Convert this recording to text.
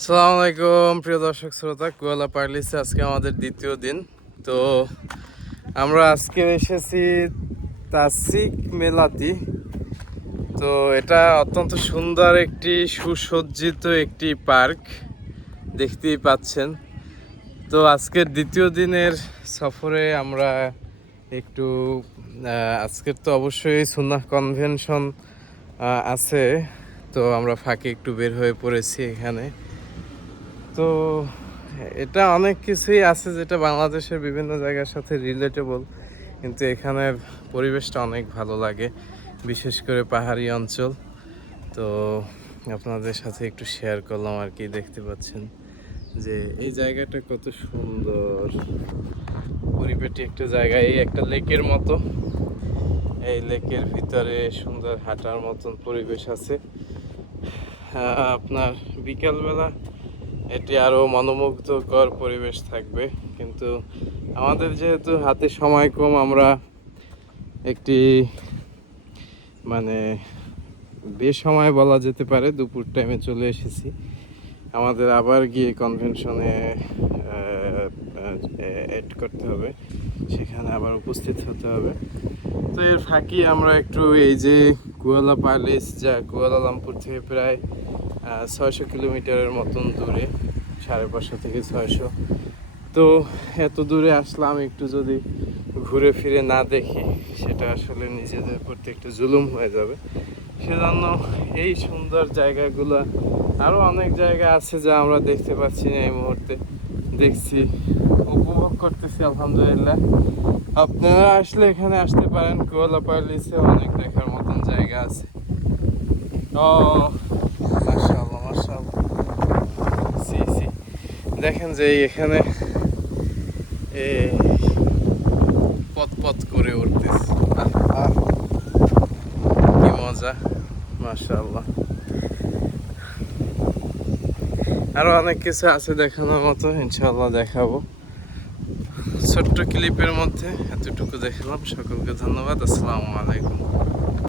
আসসালামু আলাইকুম প্রিয় দর্শক শ্রোতা, কুয়ালা পার্লিসে আজকে আমাদের দ্বিতীয় দিন। তো আমরা আজকে এসেছি তাসিক মেলাতি। তো এটা অত্যন্ত সুন্দর একটি সুসজ্জিত একটি পার্ক, দেখতেই পাচ্ছেন। তো আজকের দ্বিতীয় দিনের সফরে আমরা একটু আজকের তো অবশ্যই সুন্নাহ কনভেনশন আছে, তো আমরা ফাঁকে একটু বের হয়ে পড়েছি এখানে। তো এটা অনেক কিছুই আছে যেটা বাংলাদেশের বিভিন্ন জায়গার সাথে রিলেটেবল, কিন্তু এখানের পরিবেশটা অনেক ভালো লাগে, বিশেষ করে পাহাড়ি অঞ্চল। তো আপনাদের সাথে একটু শেয়ার করলাম আর কি। দেখতে পাচ্ছেন যে এই জায়গাটা কত সুন্দর, পরিপাটি একটা জায়গা, এই একটা লেকের মতো। এই লেকের ভিতরে সুন্দর হাঁটার মতন পরিবেশ আছে। আপনার বিকালবেলা এটি আরও মনোমুগ্ধকর পরিবেশ থাকবে, কিন্তু আমাদের যেহেতু হাতে সময় কম, আমরা একটি মানে বেসময় বলা যেতে পারে দুপুর টাইমে চলে এসেছি। আমাদের আবার গিয়ে কনভেনশনে অ্যাড করতে হবে, সেখানে আবার উপস্থিত হতে হবে। তো এর ফাঁকি আমরা একটু এই যে কুয়ালা পার্লিস, যা কুয়ালালামপুর থেকে প্রায় 600 কিলোমিটারের মতন দূরে, 550 থেকে 600। তো এত দূরে আসলাম, একটু যদি ঘুরে ফিরে না দেখি সেটা আসলে নিজেদের প্রতি একটু জুলুম হয়ে যাবে। সেজন্য এই সুন্দর জায়গাগুলো, আরও অনেক জায়গা আছে যা আমরা দেখতে পাচ্ছি না এই মুহূর্তে, দেখছি, উপভোগ করতেছি আলহামদুলিল্লাহ। আপনারা আসলে এখানে আসতে পারেন, কুয়ালা পার্লিসে অনেক দেখার মতন জায়গা আছে। ও মাশাআল্লাহ মাশাআল্লাহ, সি সি, দেখেন যে এখানে পথ পথ করে উঠতেছে, কি মজা, মাশাআল্লাহ। আরো অনেক কিছু আছে দেখানোর মতো, ইনশাআল্লাহ দেখাবো। ছোট্ট ক্লিপের মধ্যে এতটুকু দেখালাম। সকলকে ধন্যবাদ। আসসালামু আলাইকুম।